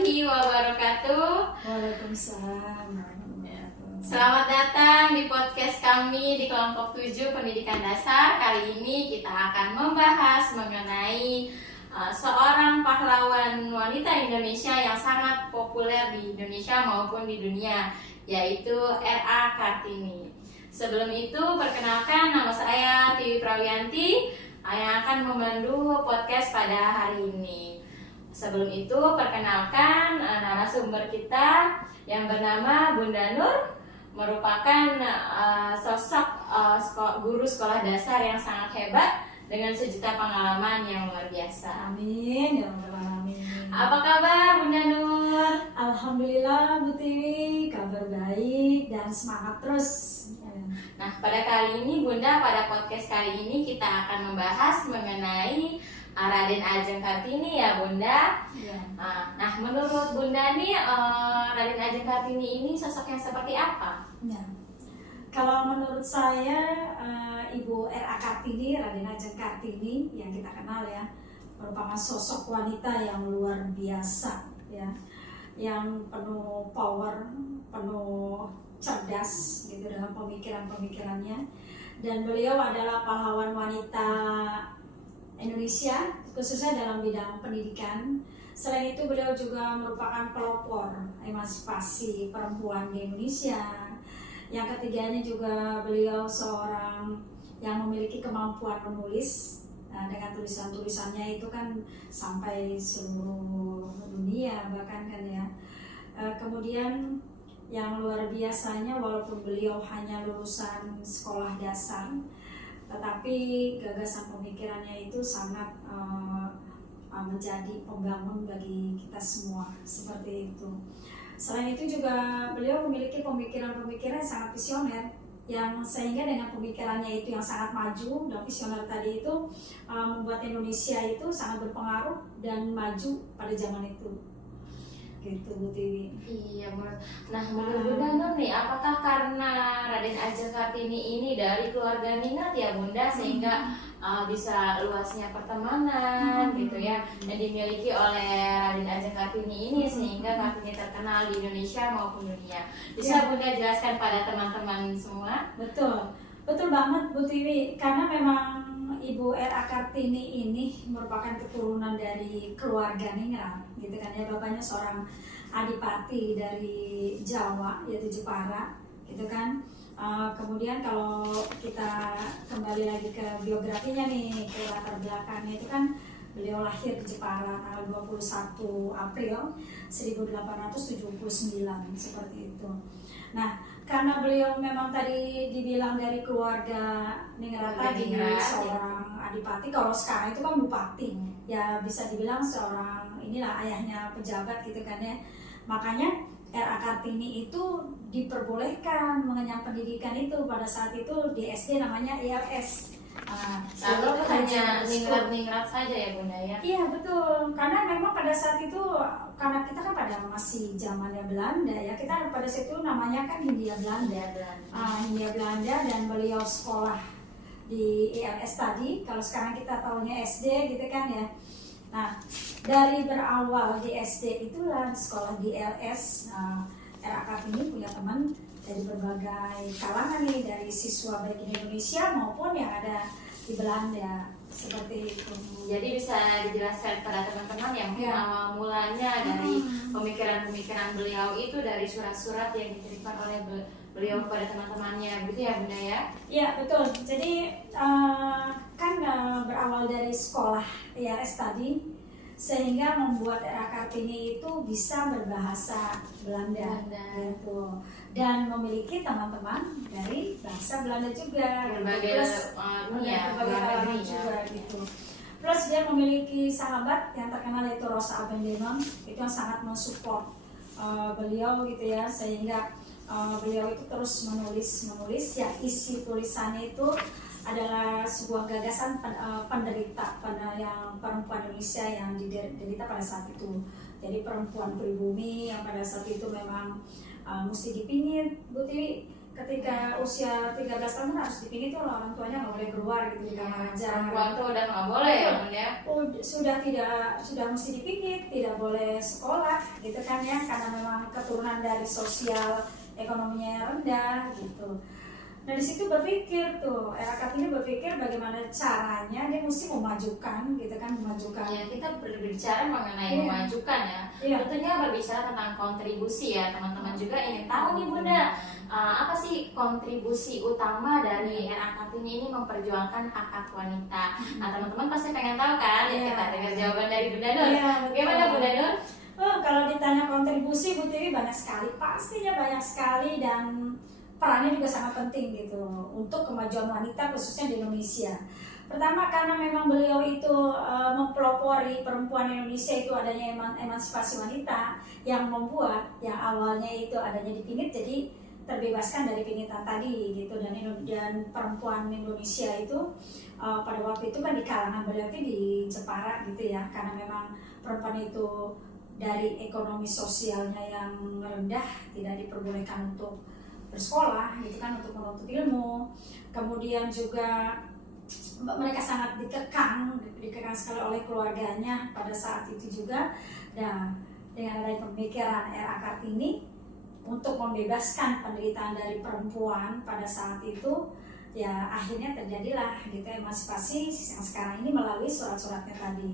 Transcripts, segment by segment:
warahmatullahi wabarakatuh. Waalaikumsalam. Selamat datang di podcast kami di kelompok 7 Pendidikan Dasar. Kali ini kita akan membahas mengenai seorang pahlawan wanita Indonesia yang sangat populer di Indonesia maupun di dunia, yaitu R.A. Kartini. Sebelum itu, perkenalkan, nama saya Tiwi Prawiyanti yang akan memandu podcast pada hari ini. Sebelum itu, perkenalkan narasumber kita yang bernama Bunda Nur, merupakan sosok guru sekolah dasar yang sangat hebat dengan sejuta pengalaman yang luar biasa. Amin ya rabbal alamin. Apa kabar Bunda Nur? Alhamdulillah Bu Tiwi, kabar baik dan semangat terus. Nah, pada kali ini Bunda, pada podcast kali ini kita akan membahas mengenai Raden Ajeng Kartini ya Bunda. Ya. Nah, menurut Bunda nih Raden Ajeng Kartini ini sosok yang seperti apa? Ya. Kalau menurut saya Ibu R.A. Kartini, Raden Ajeng Kartini yang kita kenal ya, merupakan sosok wanita yang luar biasa ya, yang penuh power, penuh cerdas gitu dalam pemikiran-pemikirannya, dan beliau adalah pahlawan wanita Indonesia khususnya dalam bidang pendidikan. Selain itu beliau juga merupakan pelopor emansipasi perempuan di Indonesia. Yang ketiganya juga beliau seorang yang memiliki kemampuan menulis. Nah, dengan tulisan-tulisannya itu kan sampai seluruh dunia bahkan kan ya. Kemudian yang luar biasanya, walaupun beliau hanya lulusan sekolah dasar, tetapi gagasan pemikirannya itu sangat menjadi pembangun bagi kita semua, seperti itu. Selain itu juga beliau memiliki pemikiran-pemikiran yang sangat visioner, yang sehingga dengan pemikirannya itu yang sangat maju dan visioner tadi itu membuat Indonesia itu sangat berpengaruh dan maju pada zaman itu. Gitu Bu Tiwi. Iya, nah menurut Bunda Nur nih, apakah karena Raden Ajeng Kartini ini dari keluarga minat ya Bunda, sehingga bisa luasnya pertemanan gitu ya, yang dimiliki oleh Raden Ajeng Kartini ini sehingga Kartini terkenal di Indonesia maupun dunia. Bisa Bunda jelaskan pada teman-teman semua? Betul, betul banget Bu Tiwi, karena memang Ibu R.A. Kartini ini merupakan keturunan dari keluarga ningrat, gitu kan ya. Bapaknya seorang adipati dari Jawa, yaitu Jepara, gitu kan. Kemudian kalau kita kembali lagi ke biografinya nih, ke latar belakangnya itu kan beliau lahir di Jepara tanggal 21 April 1879, seperti itu. Nah, karena beliau memang tadi dibilang dari keluarga ningrat tadi, seorang adipati, kalau sekarang itu kan bupati, ya bisa dibilang seorang inilah ayahnya pejabat gitu kan ya. Makanya R.A. Kartini itu diperbolehkan mengenyam pendidikan itu pada saat itu di SD namanya ILS. Lalu hanya ningrat-ningrat saja ya Bunda ya? Iya betul, karena memang pada saat itu, karena kita kan pada masih zamannya Belanda ya, kita pada saat itu namanya kan Hindia Belanda. Hindia Belanda, dan beliau sekolah di ILS tadi, kalau sekarang kita tahunya SD gitu kan ya. Nah, dari berawal di SD itulah sekolah di ILS, R.A. Kartini punya teman dari berbagai kalangan nih, dari siswa baik di Indonesia maupun yang ada di Belanda, seperti itu. Jadi bisa dijelaskan pada teman-teman yang mungkin awal mulanya dari pemikiran-pemikiran beliau itu dari surat-surat yang diterima oleh beliau kepada teman-temannya, begitu ya Bunda ya? Iya betul. Jadi kan berawal dari sekolah ILS tadi, sehingga membuat R.A. Kartini itu bisa berbahasa Belanda. Gitu. Dan memiliki teman-teman dari bahasa Belanda juga, berbagai kalangan juga gitu. Plus dia memiliki sahabat yang terkenal yaitu Rosa Abendenon, itu yang sangat mensupport beliau gitu ya, sehingga beliau itu terus menulis ya, isi tulisannya itu adalah sebuah gagasan penderita yang perempuan Indonesia yang diderita pada saat itu. Jadi perempuan pribumi yang pada saat itu memang mesti dipingit Bu Tiwi, ketika usia 13 tahun harus dipingit tuh orang tuanya nggak boleh keluar gitu di kamar aja. Perempuan tuh udah nggak boleh ya Bun ya. Sudah mesti dipingit, tidak boleh sekolah gitu kan ya, karena memang keturunan dari sosial ekonominya yang rendah gitu. Nah di situ berpikir tuh, era Kartini berpikir bagaimana caranya dia mesti memajukan gitu kan, memajukan. Ya, kita berbicara mengenai memajukan ya. Tentunya berbicara tentang kontribusi ya, teman-teman juga ingin tahu nih Bunda, apa sih kontribusi utama dari era Kartini ini memperjuangkan hak-hak wanita. Nah teman-teman pasti pengen tahu kan, kita dengar jawaban dari Bunda Nur. Bagaimana Bunda Nur? Kalau ditanya kontribusi Bu Tiwi banyak sekali, pastinya banyak sekali, dan perannya juga sangat penting gitu untuk kemajuan wanita khususnya di Indonesia. Pertama karena memang beliau itu mempelopori perempuan Indonesia itu adanya emansipasi wanita yang membuat yang awalnya itu adanya dipingit jadi terbebaskan dari pingitan tadi gitu, dan perempuan Indonesia itu pada waktu itu kan di kalangan beliau itu di Jepara gitu ya, karena memang perempuan itu dari ekonomi sosialnya yang rendah tidak diperbolehkan untuk bersekolah gitu kan, untuk menuntut ilmu. Kemudian juga mereka sangat dikekang sekali oleh keluarganya pada saat itu juga. Dan dengan adanya pemikiran era Kartini untuk membebaskan penderitaan dari perempuan pada saat itu, ya akhirnya terjadilah gitu emansipasi yang sekarang ini melalui surat-suratnya tadi.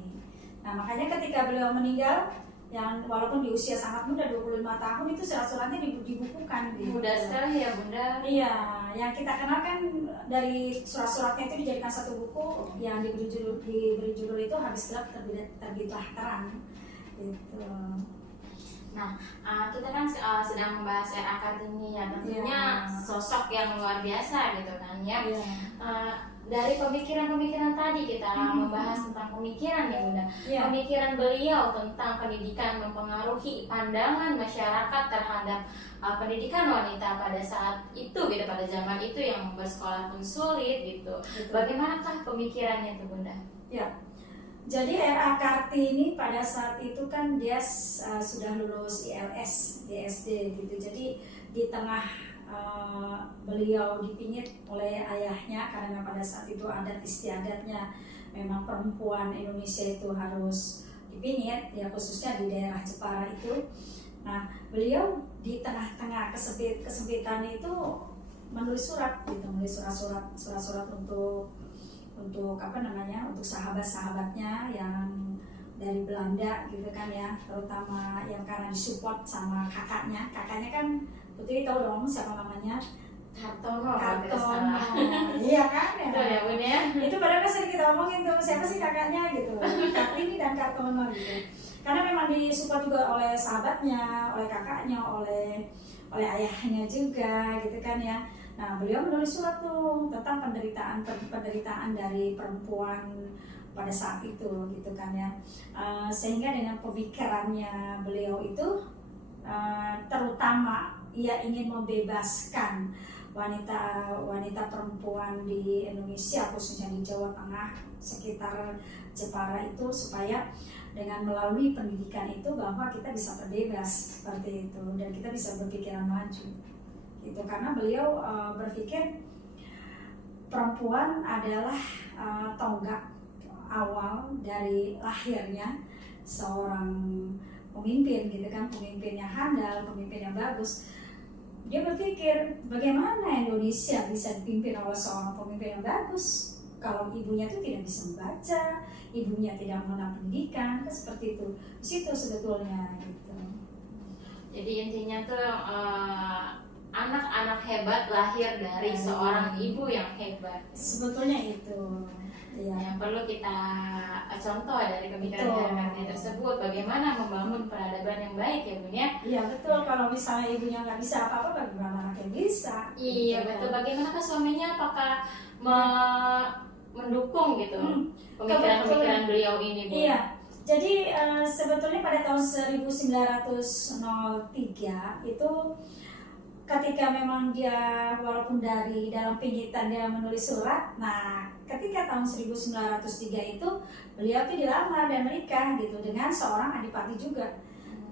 Nah makanya ketika beliau meninggal, yang walaupun di usia sangat muda 25 tahun itu surat-suratnya dibukukan gitu. Mudah sekali ya Bunda. Iya, yang kita kenal kan dari surat-suratnya itu dijadikan satu buku yang diberi judul itu Habis Gelap Terbitlah Terang gitu. Nah, kita kan sedang membahas era Kartini ya, tentunya sosok yang luar biasa gitu kan ya. Dari pemikiran-pemikiran tadi kita membahas tentang pemikiran ya Bunda. Pemikiran beliau tentang pendidikan mempengaruhi pandangan masyarakat terhadap pendidikan wanita pada saat itu gitu, pada zaman itu yang bersekolah pun sulit gitu. Bagaimanakah pemikirannya itu Bunda? Ya. Jadi era Kartini pada saat itu kan dia sudah lulus ILS di SD gitu. Jadi di tengah beliau dipingit oleh ayahnya karena pada saat itu adat istiadatnya memang perempuan Indonesia itu harus dipingit ya, khususnya di daerah Jepara itu. Nah beliau di tengah-tengah kesempitan itu menulis surat gitu, menulis surat-surat untuk apa namanya, untuk sahabat-sahabatnya yang dari Belanda gitu kan ya, terutama yang karena disupport sama kakaknya kan Putri tahu dong siapa namanya? Kartono. Iya kan ya. Betul ya Bun ya. Itu padahal sering kita omongin tuh siapa sih kakaknya gitu. Kartini dan Kartono gitu. Karena memang disupport juga oleh sahabatnya, oleh kakaknya, oleh ayahnya juga gitu kan ya. Nah beliau menulis surat tuh tentang penderitaan dari perempuan pada saat itu gitu kan ya. Sehingga dengan pemikirannya beliau itu terutama ia ingin membebaskan wanita perempuan di Indonesia khususnya di Jawa Tengah sekitar Jepara itu, supaya dengan melalui pendidikan itu bahwa kita bisa terbebas seperti itu dan kita bisa berpikiran maju gitu. Karena beliau berpikir perempuan adalah tonggak awal dari lahirnya seorang pemimpin gitu kan, pemimpin yang handal, pemimpin yang bagus. Dia berpikir bagaimana Indonesia bisa dipimpin oleh seorang pemimpin yang bagus kalau ibunya itu tidak bisa membaca, ibunya tidak mengenal pendidikan, kan seperti itu. Di situ sebetulnya gitu. Jadi intinya tuh anak-anak hebat lahir dari seorang ibu yang hebat. Sebetulnya itu. Ya. Yang perlu kita contoh dari pemikiran Kartini tersebut, bagaimana membangun peradaban yang baik ya Bun ya. Iya betul, kalau misalnya ibunya nggak bisa apa-apa, bagaimana anaknya bisa? Iya betul, bagaimana suaminya, apakah mendukung gitu pemikiran-pemikiran beliau ini Bun? Iya, jadi sebetulnya pada tahun 1903 itu ketika memang dia walaupun dari dalam pingitan dia menulis surat, nah ketika tahun 1903 itu beliau tuh dilamar dan menikah gitu dengan seorang adipati juga.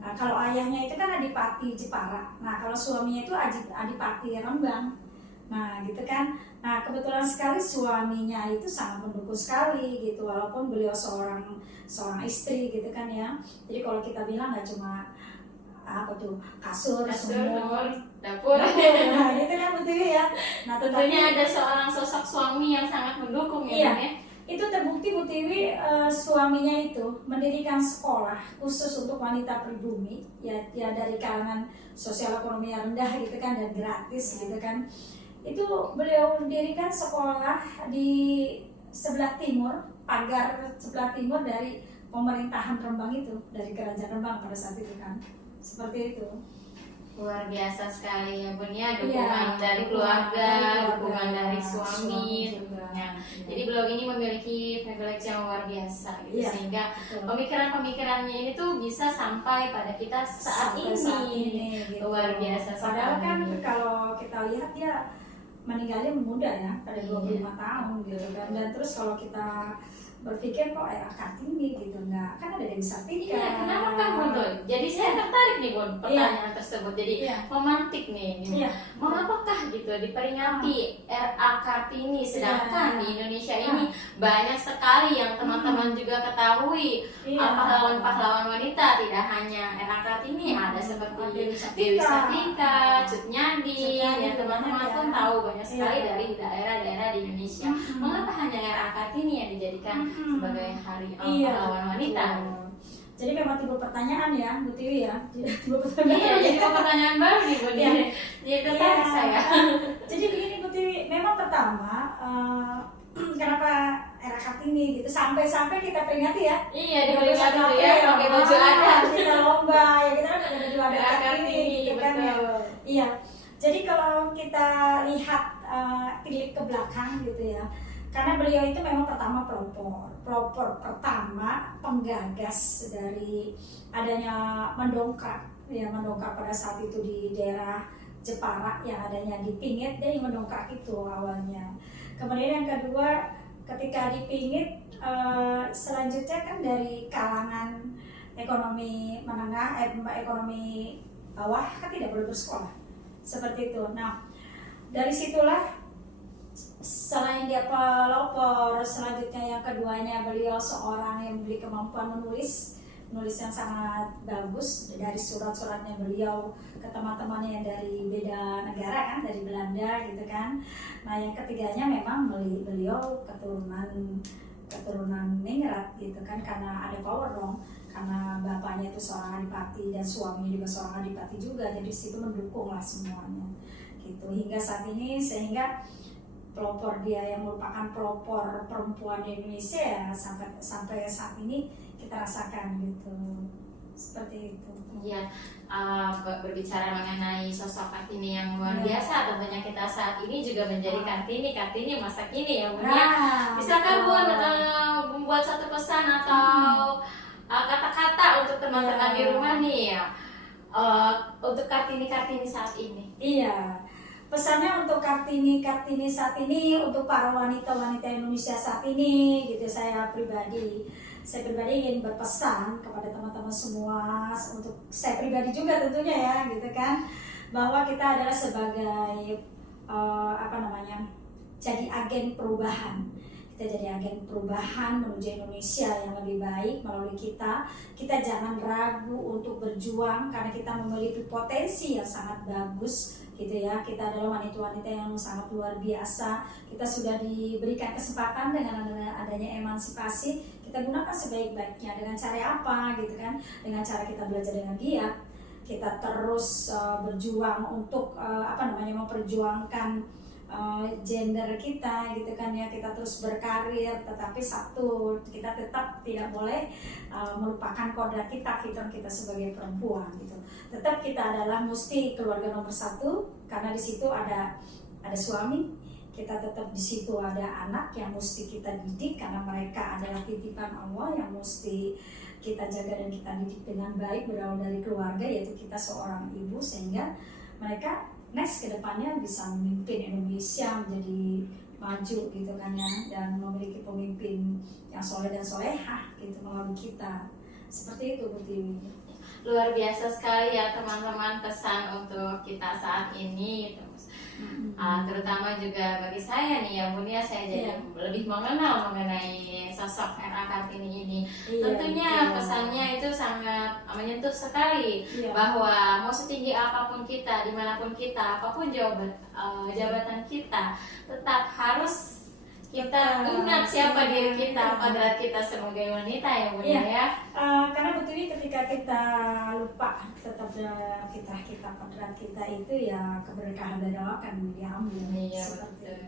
Nah, kalau ayahnya itu kan adipati Jepara, nah kalau suaminya itu adipati Rembang. Nah gitu kan. Nah kebetulan sekali suaminya itu sangat mendukung sekali gitu, walaupun beliau seorang istri gitu kan ya. Jadi kalau kita bilang nggak cuma apa tuh kasur, dapur, dapur. nah gitu kan betul ya. Nah Tentunya ada seorang sosok suami yang sangat mendukung ya, Iya. Bun, ya. Itu terbukti Bu Tiwi, suaminya itu mendirikan sekolah khusus untuk wanita pribumi ya dari kalangan sosial ekonomi yang rendah gitu kan, dan gratis gitu kan. Itu beliau mendirikan sekolah di sebelah timur, pagar sebelah timur dari pemerintahan Rembang itu, dari kerajaan Rembang pada saat itu kan, seperti itu. Luar biasa sekali ya Bun ya, Iya, dukungan dari keluarga, dukungan dari suami suami juga. tentunya. Iya. Jadi beliau ini memiliki privilege yang luar biasa gitu, Iya, sehingga betul. pemikiran-pemikirannya ini tuh bisa sampai pada kita saat ini. gitu. Luar biasa Padahal kan sekali. kalau kita lihat dia meninggalnya muda ya, pada 25 Iya. tahun gitu kan. Dan terus kalau kita berpikir kok era Kartini gitu, enggak, kan ada Dewi Sartika. Iya, kenapa kan Bun tuh? Jadi saya tertarik nih Bun pertanyaan tersebut. Jadi Iya. memantik nih. Iya. Mengapakah gitu diperingati RA Kartini, sedangkan Iya. di Indonesia ini banyak sekali yang teman-teman juga ketahui, Iya. pahlawan-pahlawan wanita, tidak hanya RA Kartini, ada seperti Dewi Dewi Sartika, Cut Nyadin, Nyadin, ya teman-teman ya. pun tahu banyak sekali Iya. dari daerah-daerah di Indonesia. Mengapa hanya RA Kartini yang dijadikan sebagai hari pahlawan wanita? betul. Jadi memang timbul pertanyaan ya, Bu Tiwi ya. Timbul Iya, jadi pertanyaan baru nih Bun. Iya. Jadi tertarik saya. Jadi begini Bu Tiwi, memang pertama kenapa era Kartini gitu, sampai kita peringati ya. Iya, diperingati gitu ya, pakai baju adat. Kita lomba ya, kita kan pakai baju adat Era Kartini Kartini, gitu kan ya. betul. Iya. Jadi kalau kita lihat tilik ke belakang gitu ya, karena beliau itu memang pertama pelopor pertama penggagas dari adanya mendongkrak pada saat itu di daerah Jepara yang adanya di Pingit. Jadi mendongkrak itu awalnya. Kemudian yang kedua, ketika di Pingit, selanjutnya kan dari kalangan ekonomi menengah, ekonomi bawah kan tidak boleh bersekolah seperti itu. Nah dari situlah, selain dia pelopor, selanjutnya yang keduanya beliau seorang yang memiliki kemampuan menulis yang sangat bagus. Dari surat-suratnya beliau ke teman-temannya yang dari beda negara kan, dari Belanda gitu kan. Nah yang ketiganya memang beliau keturunan ningrat gitu kan, karena ada power dong, karena bapaknya itu seorang adipati dan suaminya juga seorang adipati juga, jadi situ mendukung lah semuanya gitu hingga saat ini. Sehingga pelopor dia yang merupakan pelopor perempuan di Indonesia ya, sampai saat ini kita rasakan gitu, seperti itu. Iya, berbicara mengenai sosok Kartini yang luar biasa, tentunya kita saat ini juga menjadi Kartini masa kini ya Bun ya. Bisakah Bun membuat satu pesan atau kata-kata untuk teman-teman di rumah nih ya, untuk Kartini saat ini? Iya, pesannya untuk Kartini saat ini, untuk para wanita-wanita Indonesia saat ini gitu, saya pribadi ingin berpesan kepada teman-teman semua, untuk saya pribadi juga tentunya ya gitu kan, bahwa kita adalah sebagai jadi agen perubahan. Kita jadi agen perubahan menuju Indonesia yang lebih baik melalui kita. Kita jangan ragu untuk berjuang karena kita memiliki potensi yang sangat bagus gitu ya. Kita adalah wanita-wanita yang sangat luar biasa. Kita sudah diberikan kesempatan dengan adanya emansipasi. Kita gunakan sebaik-baiknya. Dengan cara apa gitu kan? Dengan cara kita belajar dengan giat. Kita terus berjuang untuk memperjuangkan gender kita gitu kan ya. Kita terus berkarir, tetapi satu, kita tetap tidak boleh melupakan kodrat kita, fitrah kita sebagai perempuan gitu. Tetap kita adalah mesti keluarga nomor satu, karena di situ ada suami. Kita tetap di situ ada anak yang mesti kita didik, karena mereka adalah titipan Allah yang mesti kita jaga dan kita didik dengan baik, berawal dari keluarga, yaitu kita seorang ibu, sehingga mereka next ke depannya bisa memimpin Indonesia menjadi maju gitu kan ya, dan memiliki pemimpin yang soleh dan solehah gitu melalui kita. Seperti itu Bu Tiwi. Luar biasa sekali ya teman-teman pesan untuk kita saat ini gitu. Terutama juga bagi saya nih ya Bun ya, saya jadi lebih mengenal mengenai sosok R.A. Kartini ini. Tentunya pesannya itu sangat menyentuh sekali, bahwa mau setinggi apapun kita, dimanapun kita, apapun jabatan kita, tetap harus kita ingat siapa diri kita, kodrat kita sebagai wanita ya Bun ya. Karena betulnya ketika kita lupa tetap fitrah kita, kodrat kita itu ya keberkahan dari Allah akan diambil. Betul.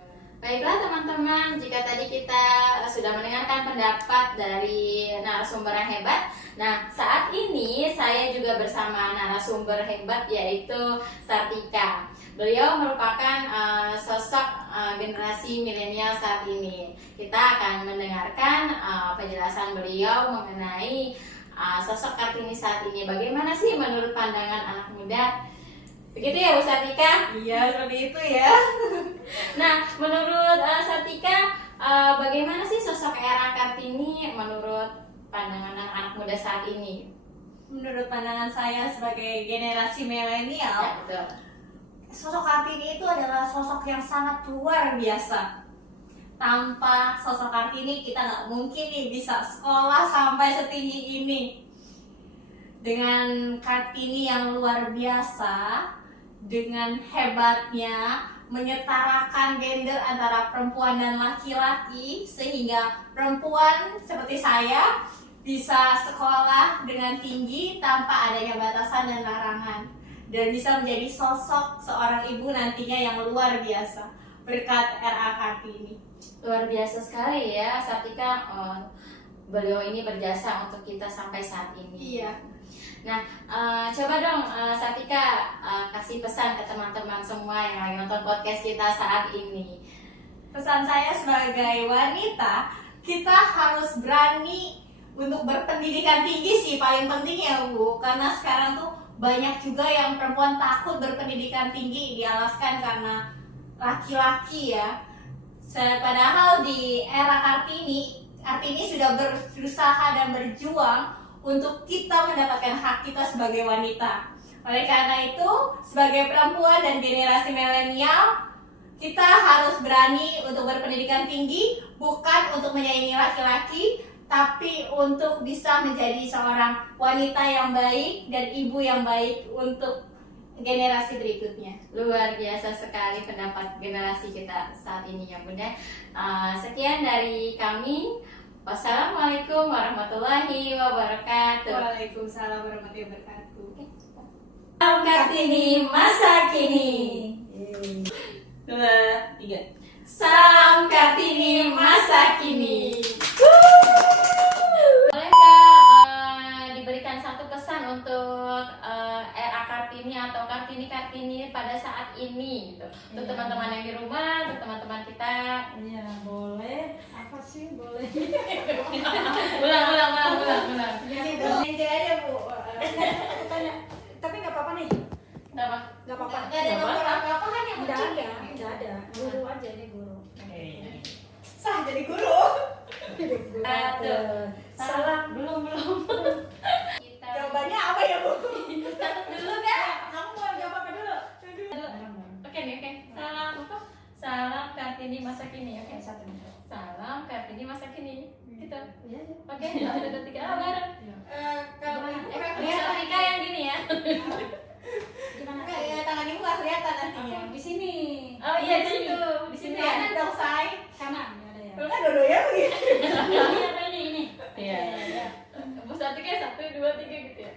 Baiklah teman-teman, jika tadi kita sudah mendengarkan pendapat dari narasumber yang hebat, nah saat ini saya juga bersama narasumber hebat yaitu Sartika. Beliau merupakan sosok generasi milenial saat ini. Kita akan mendengarkan penjelasan beliau mengenai sosok Kartini saat ini. Bagaimana sih menurut pandangan anak muda? Begitu ya Bu Sartika? Iya, seperti itu ya. Nah, menurut Sartika, bagaimana sih sosok R.A. Kartini menurut pandangan anak muda saat ini? Menurut pandangan saya sebagai generasi milenial, Betul. sosok Kartini itu adalah sosok yang sangat luar biasa. Tanpa sosok Kartini kita nggak mungkin nih bisa sekolah sampai setinggi ini. Dengan Kartini yang luar biasa, dengan hebatnya menyetarakan gender antara perempuan dan laki-laki, sehingga perempuan seperti saya bisa sekolah dengan tinggi tanpa adanya batasan dan larangan, dan bisa menjadi sosok seorang ibu nantinya yang luar biasa berkat R.A. Kartini. Luar biasa sekali ya Sartika, beliau ini berjasa untuk kita sampai saat ini. Iya. Nah, coba dong Sartika kasih pesan ke teman-teman semua yang lagi nonton podcast kita saat ini. Pesan saya sebagai wanita, kita harus berani untuk berpendidikan tinggi sih, paling penting ya Bu. Karena sekarang tuh banyak juga yang perempuan takut berpendidikan tinggi, dialaskan karena laki-laki ya. Padahal di era Kartini sudah berusaha dan berjuang untuk kita mendapatkan hak kita sebagai wanita. Oleh karena itu, sebagai perempuan dan generasi milenial, kita harus berani untuk berpendidikan tinggi, bukan untuk menyaingi laki-laki, tapi untuk bisa menjadi seorang wanita yang baik dan ibu yang baik untuk generasi berikutnya. Luar biasa sekali pendapat generasi kita saat ini ya Bunda. Sekian dari kami. Wassalamualaikum warahmatullahi wabarakatuh. Waalaikumsalam warahmatullahi wabarakatuh. Salam Kartini masa kini. 2, 3. Salam Kartini masa kini. Bolehkah diberikan satu pesan untuk R.A. Kartini atau Kartini pada saat ini gitu. Untuk teman-teman yang di rumah, untuk teman-teman kita. Iya, boleh. Apa sih boleh? Ulang. Nanti aja Bu. Aku tanya, tapi nggak apa-apa nih. Kenapa? Nggak apa-apa. Nggak ada nomor apa-apa kan yang Nggak penting. ada. Guru aja ini guru. Sah jadi guru. Salam. Belum. Kita Jawabannya apa ya Bu? catat dulu dah. Kamu mau jawab apa dulu? Oke. Salam Kartini masa kini. Oke. Satu menit. Salam Kartini masa kini. Gitu. Iya. Oke, 1, 2, 3. Bareng. Kalau Bisa nikah yang gini ya. Gimana? ya tangan ibu nggak kelihatan nantinya. Di sini. Oh iya di situ. Di situ ya. Kanan dong say. Kanan ada ya. Lu kan dua-duanya begitu. Ini apa ini? Iya. Bu Sartika 1, 2, 3 gitu ya.